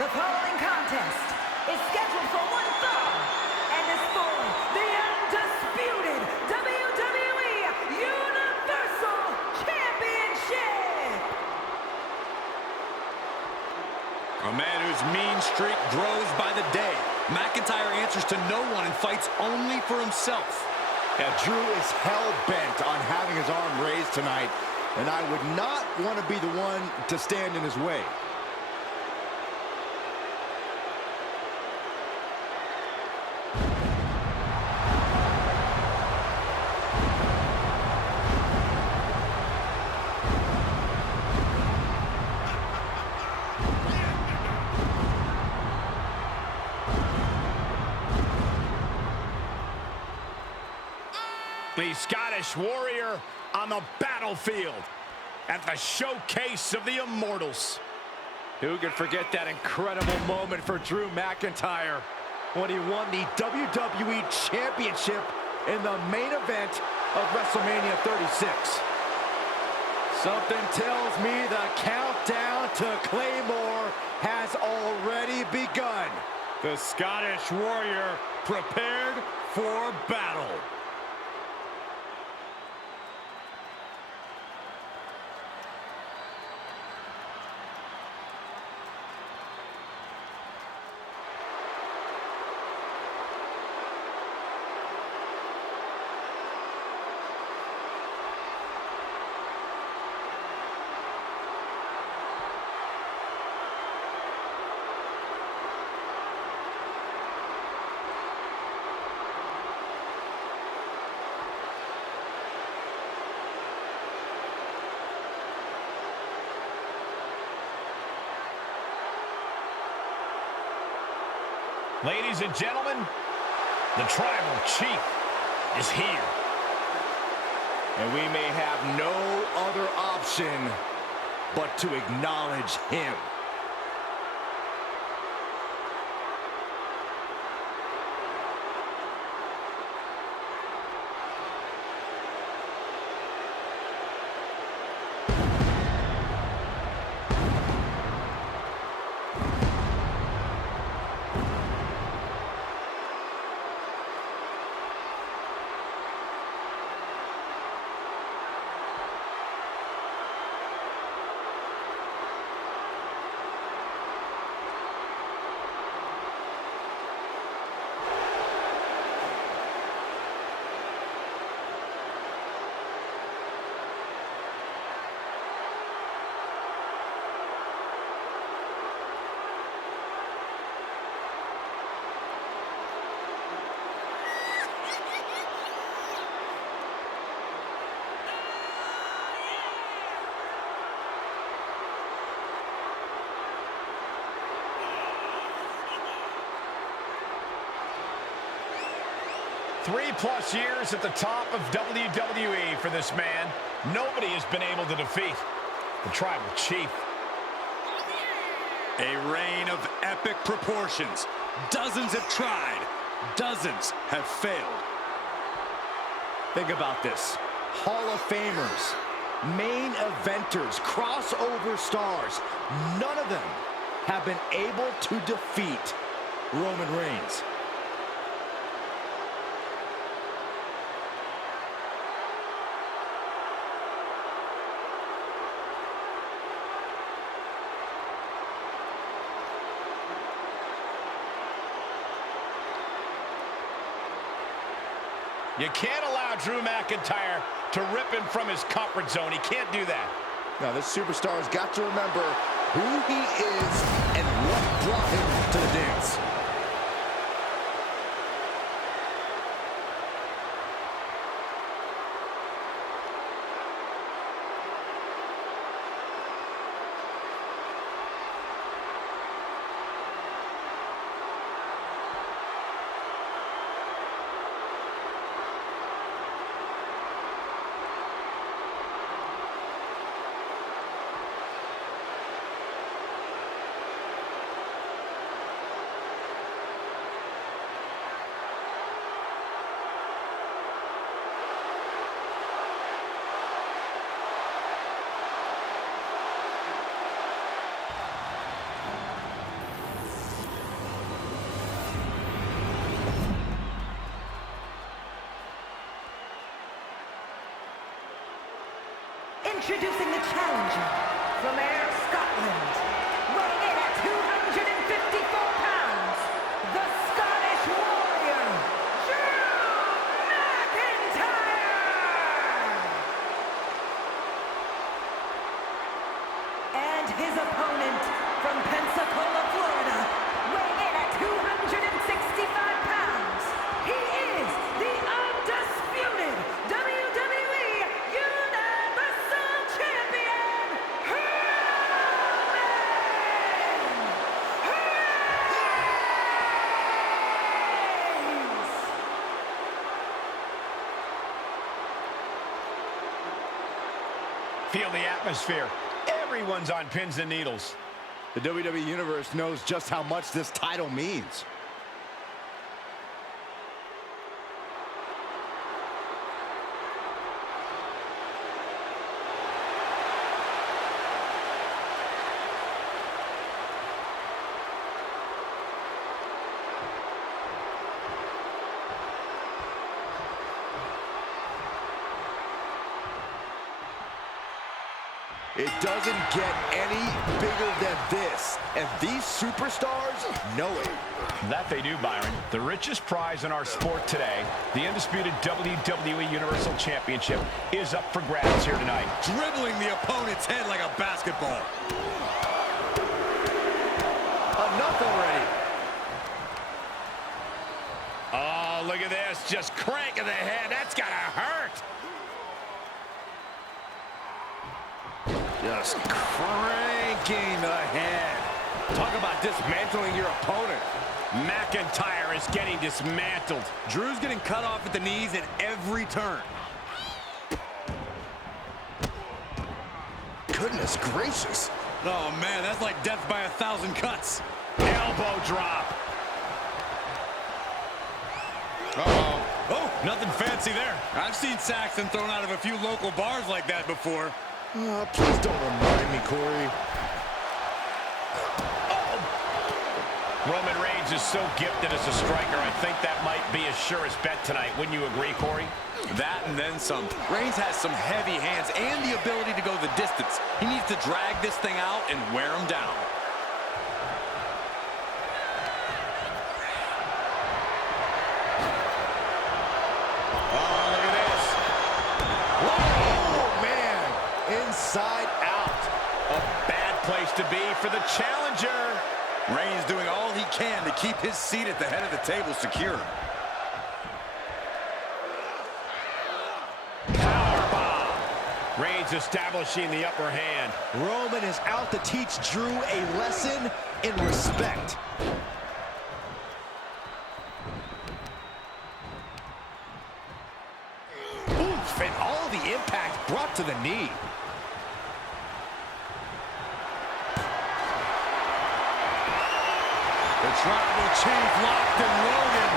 The following contest is scheduled for one fall and is for the Undisputed WWE Universal Championship. A man whose mean streak grows by the day. McIntyre answers to no one and fights only for himself. Yeah, Drew is hell-bent on having his arm raised tonight, and I would not want to be the one to stand in his way. The Scottish Warrior on the battlefield at the showcase of the Immortals. Who could forget that incredible moment for Drew McIntyre when he won the WWE Championship in the main event of WrestleMania 36. Something tells me the countdown to Claymore has already begun. The Scottish Warrior prepared for battle. Ladies and gentlemen, the Tribal Chief is here. And we may have no other option but to acknowledge him. Three-plus years at the top of WWE for this man. Nobody has been able to defeat the Tribal Chief. A reign of epic proportions. Dozens have tried. Dozens have failed. Think about this. Hall of Famers, main eventers, crossover stars. None of them have been able to defeat Roman Reigns. You can't allow Drew McIntyre to rip him from his comfort zone. He can't do that. Now, this superstar has got to remember who he is and what brought him to the dance. Introducing the challenger from Ayr, Scotland, weighing in at 254 pounds, the Scottish Warrior, Drew McIntyre! And his opponent from Pensacola, Florida, weighing in at 265 pounds, he is the undisputed WWE Universal Champion, Reigns! Feel the atmosphere. Everyone's on pins and needles. The WWE Universe knows just how much this title means. It doesn't get any bigger than this, and these superstars know it. That they do, Byron. The richest prize in our sport today, the undisputed WWE Universal Championship, is up for grabs here tonight. Dribbling the opponent's head like a basketball. Enough already. Oh, look at this. Just cranking the head. That's gotta hurt. Just cranking the head. Talk about dismantling your opponent. McIntyre is getting dismantled. Drew's getting cut off at the knees at every turn. Goodness gracious. Oh, man, that's like death by 1,000 cuts. Elbow drop. Uh-oh. Oh, nothing fancy there. I've seen Saxton thrown out of a few local bars like that before. Please don't remind me, Corey. Roman Reigns is so gifted as a striker. I think that might be his surest bet tonight. Wouldn't you agree, Corey? That and then some. Reigns has some heavy hands and the ability to go the distance. He needs to drag this thing out and wear him down. Inside out. A bad place to be for the challenger. Reigns doing all he can to keep his seat at the head of the table secure. Powerbomb. Reigns establishing the upper hand. Roman is out to teach Drew a lesson in respect. Oof, and all the impact brought to the knee. The Tribal Chief locked in Logan.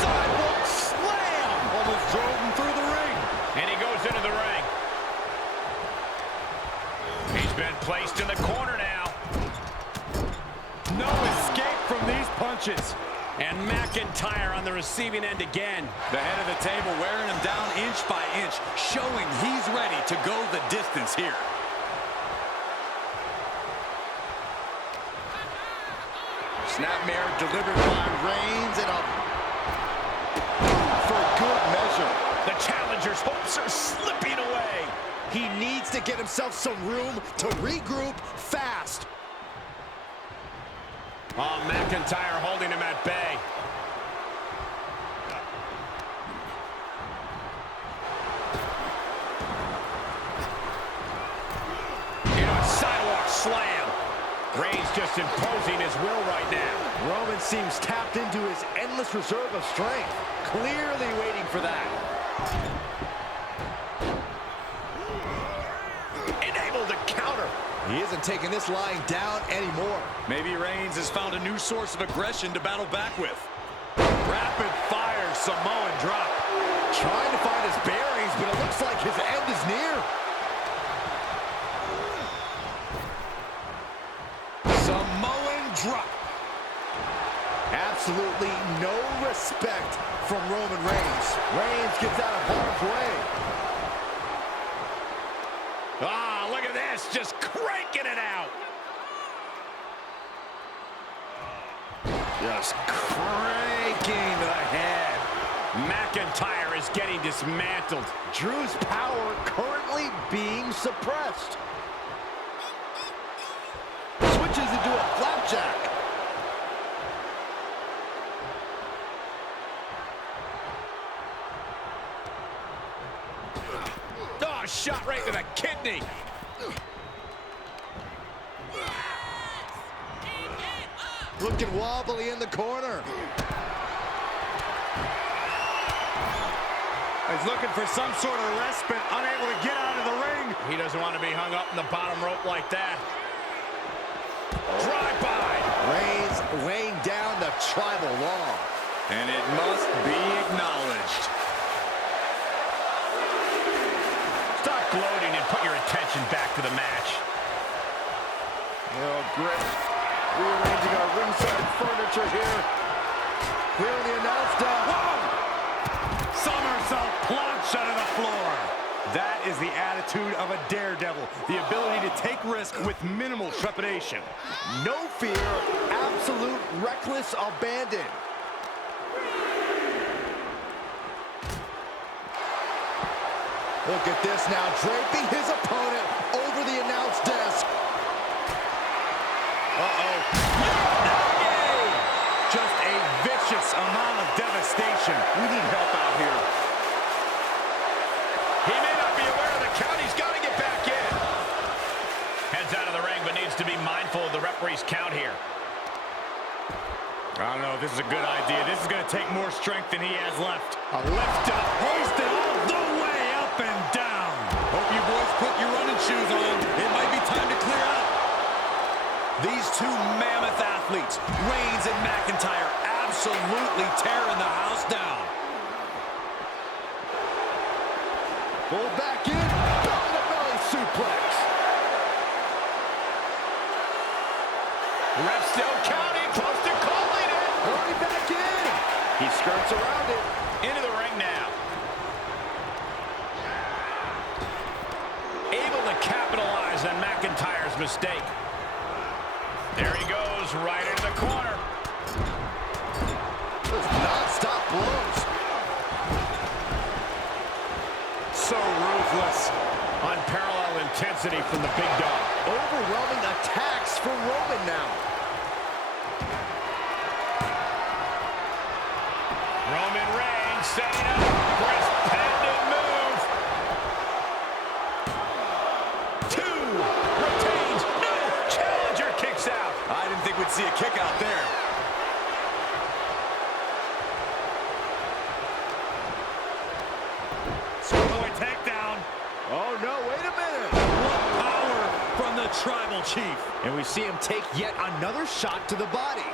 Sidewalk slam! Almost drove him through the ring. And he goes into the ring. He's been placed in the corner now. No escape from these punches. And McIntyre on the receiving end again. The head of the table wearing him down inch by inch, showing he's ready to go the distance here. Snapmare delivered by Reigns and for good measure. The challenger's hopes are slipping away. He needs to get himself some room to regroup fast. Oh, McIntyre holding him at bay. Sidewalk slam. Reigns just imposing his will right now. Roman seems tapped into his endless reserve of strength. Clearly waiting for that. Unable to counter. He isn't taking this lying down anymore. Maybe Reigns has found a new source of aggression to battle back with. Rapid fire Samoan drop. Trying to find his bearings, but it looks like his end is near. Samoan drop. Absolutely no respect from Roman Reigns. Reigns gets out of harm's way. Ah, look at this, just cranking it out. Just cranking ahead. McIntyre is getting dismantled. Drew's power currently being suppressed. Switches into a flapjack. Oh, shot right to the kidney. Looking wobbly in the corner. He's looking for some sort of respite, unable to get out of the ring. He doesn't want to be hung up in the bottom rope like that. Drive-by. Reigns laying down the tribal law. And it must be acknowledged. Stop gloating and put your attention back to the match. Oh, Grit. Rearranging our ringside furniture here. Clearing the announce desk. Somersault plunge out of the floor. That is the attitude of a daredevil. The ability to take risk with minimal trepidation. No fear, absolute reckless abandon. Look at this now, draping his opponent over the announce desk. Uh-oh. Just a vicious amount of devastation. We need help out here. He may not be aware of the count. He's got to get back in. Heads out of the ring, but needs to be mindful of the referee's count here. I don't know if this is a good idea. This is going to take more strength than he has left. A lift up, hoisted all the way up and down. Hope you boys put your running shoes on. It might be time to clear out. These two mammoth athletes, Reigns and McIntyre, absolutely tearing the house down. Pull back in, belly-to-belly suplex. Ref still counting, close to calling it. Already back in. He skirts around it. Into the ring now. Able to capitalize on McIntyre's mistake. There he goes, right into the corner. Non-stop blows. So ruthless. Unparalleled intensity from the big dog. Overwhelming attacks for Roman now. Roman Reigns setting up for his pending move. Two. Retains. No. Challenger kicks out. I didn't think we'd see a kick out there. Screwboy takedown. Oh, no, wait a minute. What power from the tribal chief. And we see him take yet another shot to the body.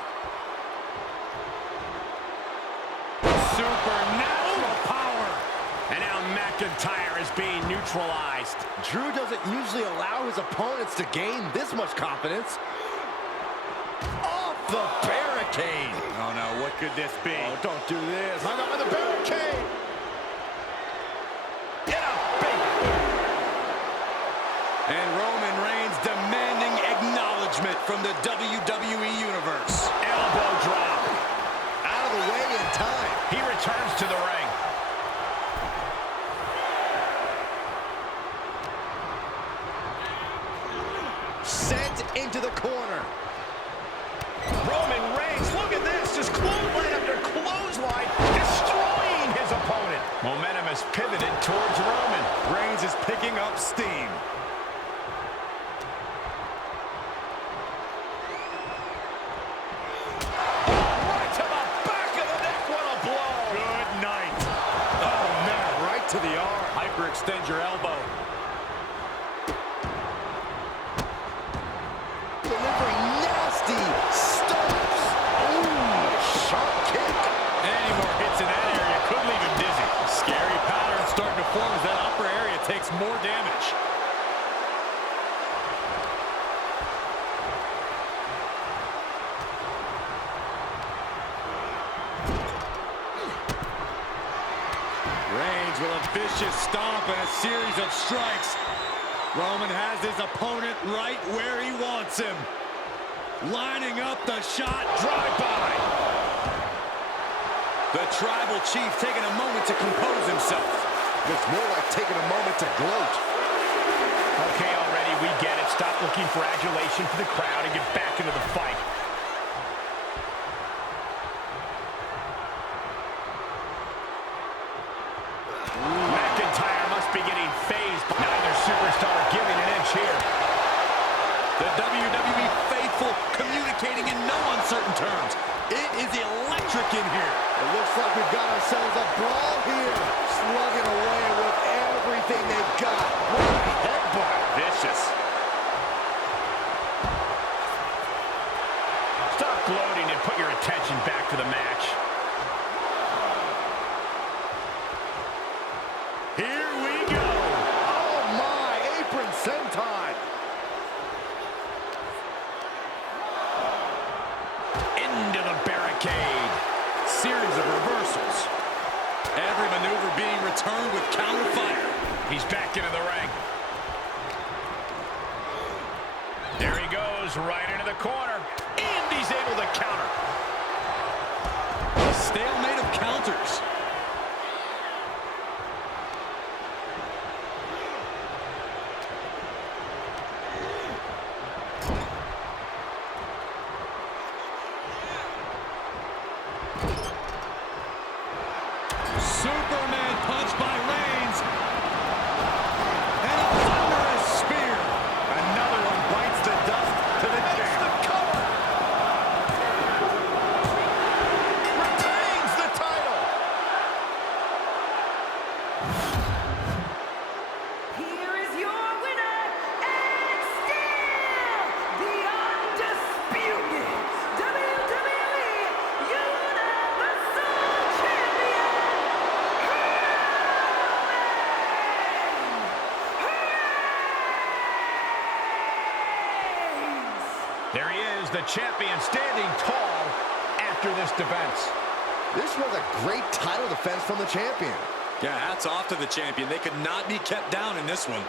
Supernatural power. And now McIntyre is being neutralized. Drew doesn't usually allow his opponents to gain this much confidence. Off the barricade. Oh, no, what could this be? Oh, don't do this. Hung up on the barricade. Get up, big. And Roman Reigns demanding acknowledgement from the WWE Universe. Elbow drop. Out of the way in time. He returns to the ring. Sent into the corner. Roman Reigns, look at this, just clothesline after clothesline, destroying his opponent. Momentum has pivoted towards Roman. Reigns is picking up steam. Right to the back of the neck, what a blow. Good night. Oh, man, Right to the arm. hyperextend your elbow. Delivering nasty stomps. Ooh, sharp kick. Any more hits in that area could leave him dizzy. Scary pattern starting to form as that upper area takes more damage. vicious stomp and a series of strikes. Roman has his opponent right where he wants him. Lining up the shot, drive-by. The Tribal Chief taking a moment to compose himself. Looks more like taking a moment to gloat. Okay, already, we get it. Stop looking for adulation for the crowd and get back into the fight. McIntyre must be getting phased. Neither superstar giving an inch here. The WWE faithful communicating in no uncertain terms. It is electric in here. It looks like we've got ourselves a brawl here. Slugging away with everything they've got. What a headbutt. Vicious. Stop gloating and put your attention back to the match. Here we go. Oh my, apron senton. Into the barricade. Series of reversals. Every maneuver being returned with counter fire. He's back into the ring. There he goes, right into the corner. And he's able to counter. A stalemate of counters. Superman punch by Reigns. And a thunderous spear. Another one bites the dust to the champ. The cover. Retains the title. Here is your winner, and still the undisputed WWE Universal Champion, Reigns! There he is, the champion, standing tall after this defense. This was a great title defense from the champion. Yeah, hats off to the champion. They could not be kept down in this one.